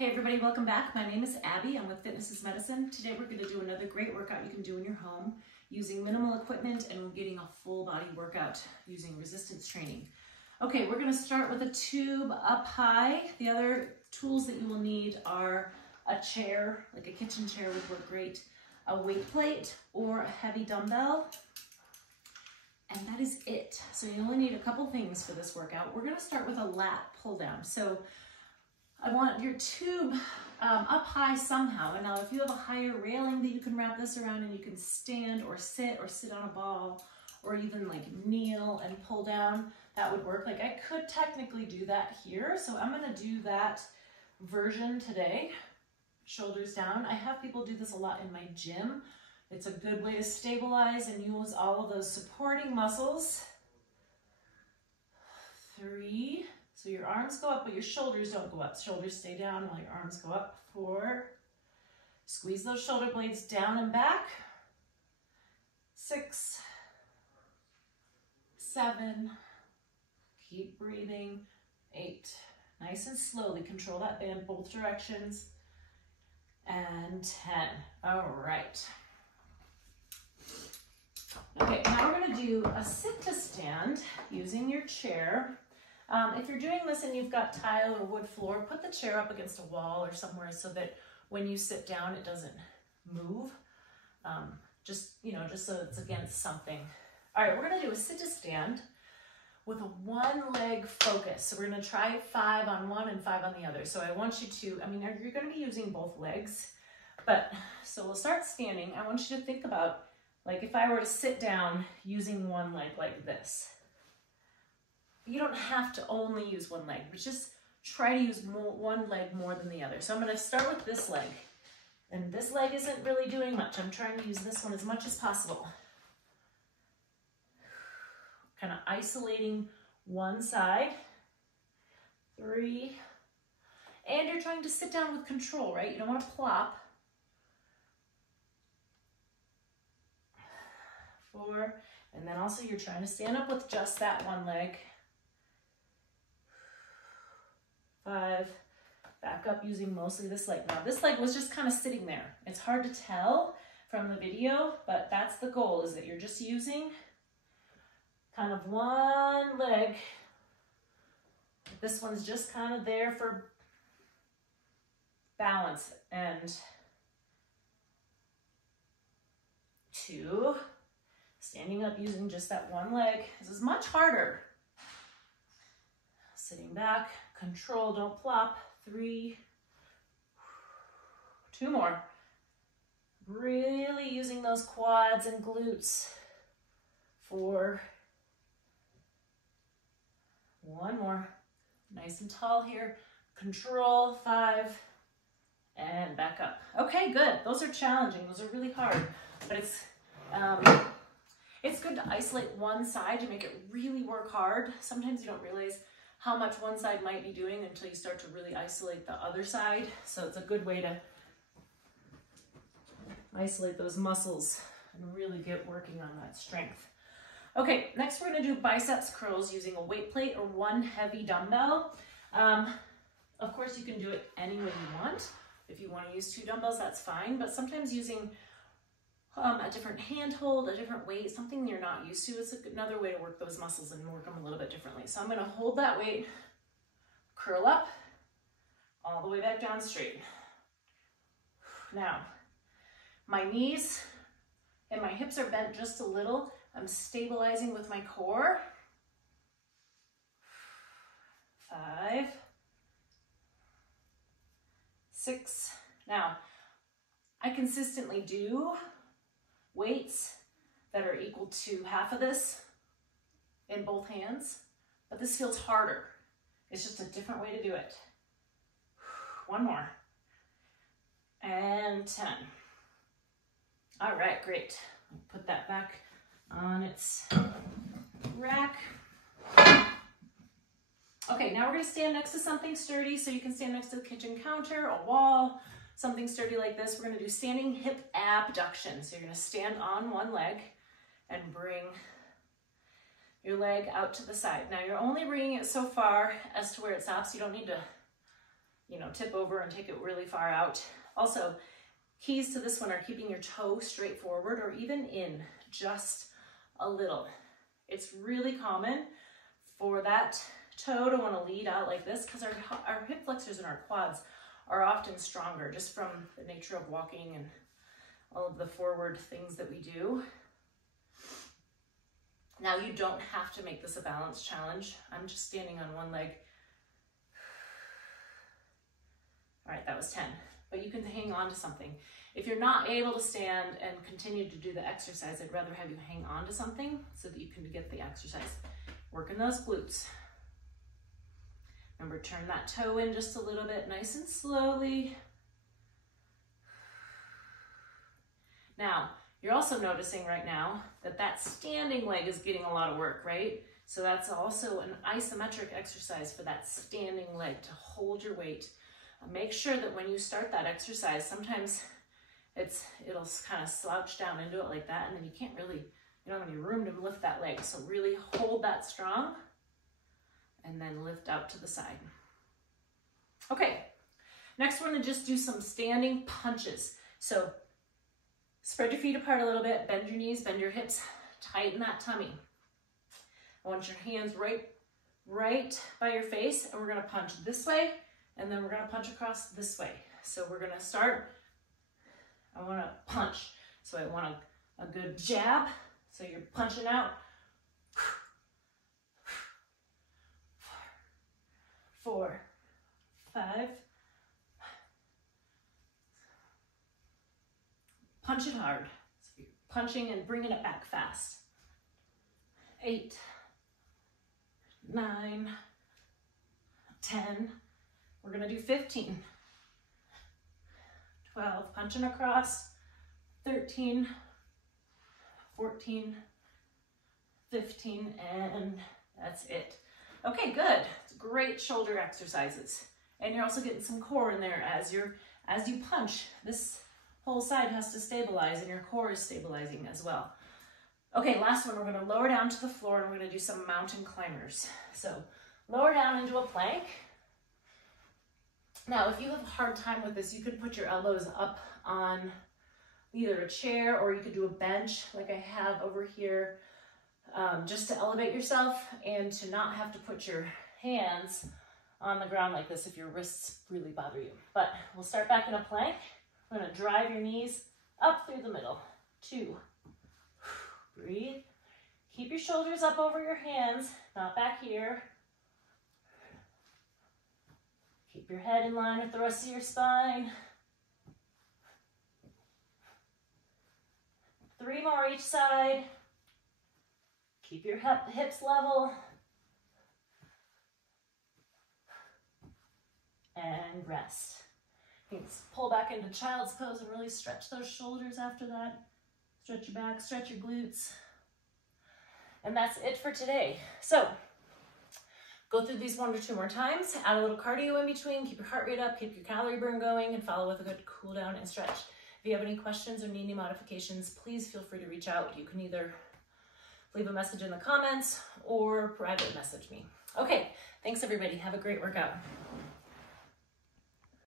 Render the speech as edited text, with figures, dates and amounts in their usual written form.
Hey everybody, welcome back. My name is Abby. I'm with Fitness is Medicine. Today we're going to do another great workout you can do in your home using minimal equipment and we're getting a full body workout using resistance training. Okay, we're going to start with a tube up high. The other tools that you will need are a chair, like a kitchen chair would work great, a weight plate or a heavy dumbbell, and that is it. So you only need a couple things for this workout. We're going to start with a lat pull down. So I want your tube up high somehow. And now if you have a higher railing that you can wrap this around and you can stand or sit on a ball or even like kneel and pull down, that would work. Like I could technically do that here. So I'm gonna do that version today, shoulders down. I have people do this a lot in my gym. It's a good way to stabilize and use all of those supporting muscles. 3, so your arms go up, but your shoulders don't go up. Shoulders stay down while your arms go up. 4, squeeze those shoulder blades down and back. 6, 7, keep breathing. 8, nice and slowly, control that band both directions. And 10, all right. Okay, now we're gonna do a sit to stand using your chair. If you're doing this and you've got tile or wood floor, put the chair up against a wall or somewhere so that when you sit down, it doesn't move. Just so it's against something. All right, we're gonna do a sit to stand with a one leg focus. So we're gonna try 5 on one and 5 on the other. So I want you to, you're gonna be using both legs, so we'll start standing. I want you to think about, like if I were to sit down using one leg like this. You don't have to only use one leg, but just try to use one leg more than the other. So I'm going to start with this leg. And this leg isn't really doing much. I'm trying to use this one as much as possible. Kind of isolating one side. 3. And you're trying to sit down with control, right? You don't want to plop. 4. And then also you're trying to stand up with just that one leg. 5, back up using mostly this leg. Now this leg was just kind of sitting there. It's hard to tell from the video, but that's the goal, is that you're just using kind of one leg. This one's just kind of there for balance. And 2, standing up using just that one leg. This is much harder. Sitting back, control, don't flop. 3, 2 more. Really using those quads and glutes. 4, 1 more. Nice and tall here. Control. 5, and back up. Okay, good. Those are challenging. Those are really hard, but it's good to isolate one side to make it really work hard. Sometimes you don't realize how much one side might be doing until you start to really isolate the other side. So it's a good way to isolate those muscles and really get working on that strength. Okay, next we're gonna do biceps curls using a weight plate or one heavy dumbbell. Of course you can do it any way you want. If you wanna use 2 dumbbells, that's fine, but sometimes using a different handhold, a different weight, something you're not used to, it's another way to work those muscles and work them a little bit differently. So I'm going to hold that weight, curl up, all the way back down straight. Now, my knees and my hips are bent just a little. I'm stabilizing with my core. 5, 6. Now, I consistently do weights that are equal to half of this in both hands, but this feels harder. It's just a different way to do it. 1 more. And 10. All right, great. Put that back on its rack. Okay, now we're gonna stand next to something sturdy, so you can stand next to the kitchen counter, a wall, something sturdy like this. We're gonna do standing hip abduction. So you're gonna stand on one leg and bring your leg out to the side. Now you're only bringing it so far as to where it stops. You don't need to tip over and take it really far out. Also, keys to this one are keeping your toe straight forward or even in just a little. It's really common for that toe to want to lead out like this because our hip flexors and our quads are often stronger just from the nature of walking and all of the forward things that we do. Now, you don't have to make this a balance challenge. I'm just standing on one leg. All right, that was 10, but you can hang on to something. If you're not able to stand and continue to do the exercise, I'd rather have you hang on to something so that you can get the exercise. Working those glutes. Remember, turn that toe in just a little bit, nice and slowly. Now, you're also noticing right now that that standing leg is getting a lot of work, right? So that's also an isometric exercise for that standing leg to hold your weight. Make sure that when you start that exercise, sometimes it'll kind of slouch down into it like that, and then you don't have any room to lift that leg. So really hold that strong and then lift out to the side. Okay, next we're gonna just do some standing punches. So spread your feet apart a little bit, bend your knees, bend your hips, tighten that tummy. I want your hands right by your face, and we're gonna punch this way, and then we're gonna punch across this way. So we're gonna start, I wanna punch. So I want a good jab. So you're punching out. 4, 5. Punch it hard. So you're punching and bringing it back fast. 8, 9, 10. We're gonna do 15. 12, punching across. 13, 14, 15, and that's it. Okay, good. Great shoulder exercises. And you're also getting some core in there as you punch. This whole side has to stabilize and your core is stabilizing as well. Okay, last one, we're gonna lower down to the floor and we're gonna do some mountain climbers. So lower down into a plank. Now, if you have a hard time with this, you could put your elbows up on either a chair or you could do a bench like I have over here, just to elevate yourself and to not have to put your hands on the ground like this if your wrists really bother you. But we'll start back in a plank. We're gonna drive your knees up through the middle. 2. Breathe. Keep your shoulders up over your hands, not back here. Keep your head in line with the rest of your spine. 3 more each side. Keep your hips level. And rest. You can pull back into child's pose and really stretch those shoulders after that. Stretch your back, stretch your glutes. And that's it for today. So, go through these 1 or 2 more times, add a little cardio in between, keep your heart rate up, keep your calorie burn going, and follow with a good cool down and stretch. If you have any questions or need any modifications, please feel free to reach out. You can either leave a message in the comments or private message me. Okay, thanks everybody. Have a great workout.